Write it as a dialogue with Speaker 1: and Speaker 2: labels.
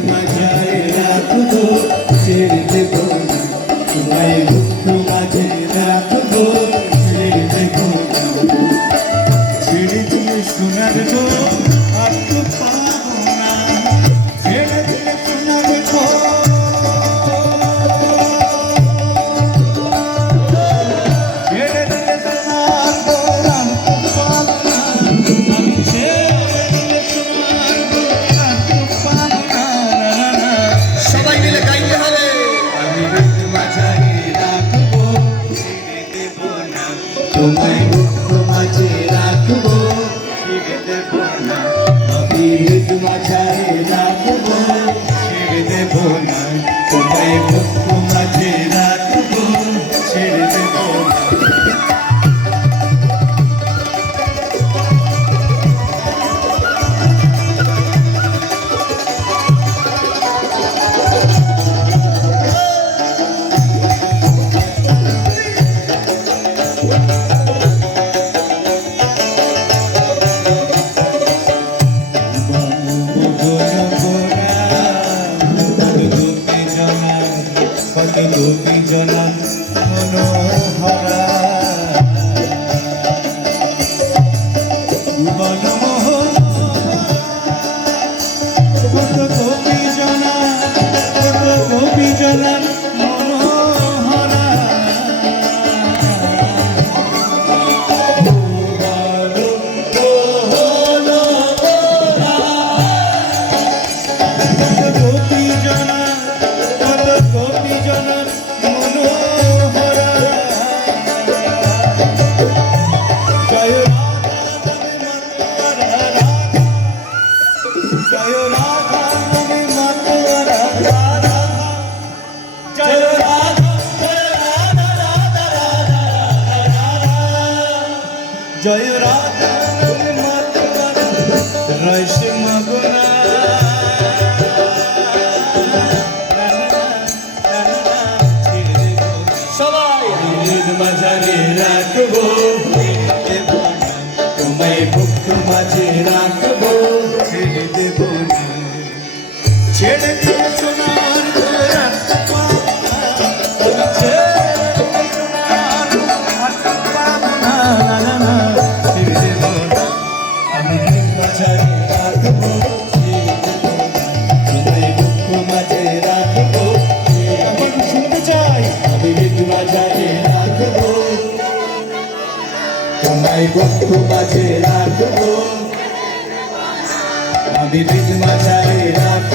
Speaker 1: মাঝায় রাখো ছেড়ে দেব তোমায় তোমায় দুঃখ মাঝে রাখব দেব না অবিরোধ মাঝারে রাখব দেব না তোমায় গোপী জনা জয় রাধা রইসে মগুনা
Speaker 2: সবাই।
Speaker 1: মাঝারে রাখব। তোমায় বুক মাঝে রাখব। ছেড়ে দেব না। ছেড়ে সোনার সোনার দেব না। তোমায় বুক মাঝে রাখব। আমার শুনতে চাই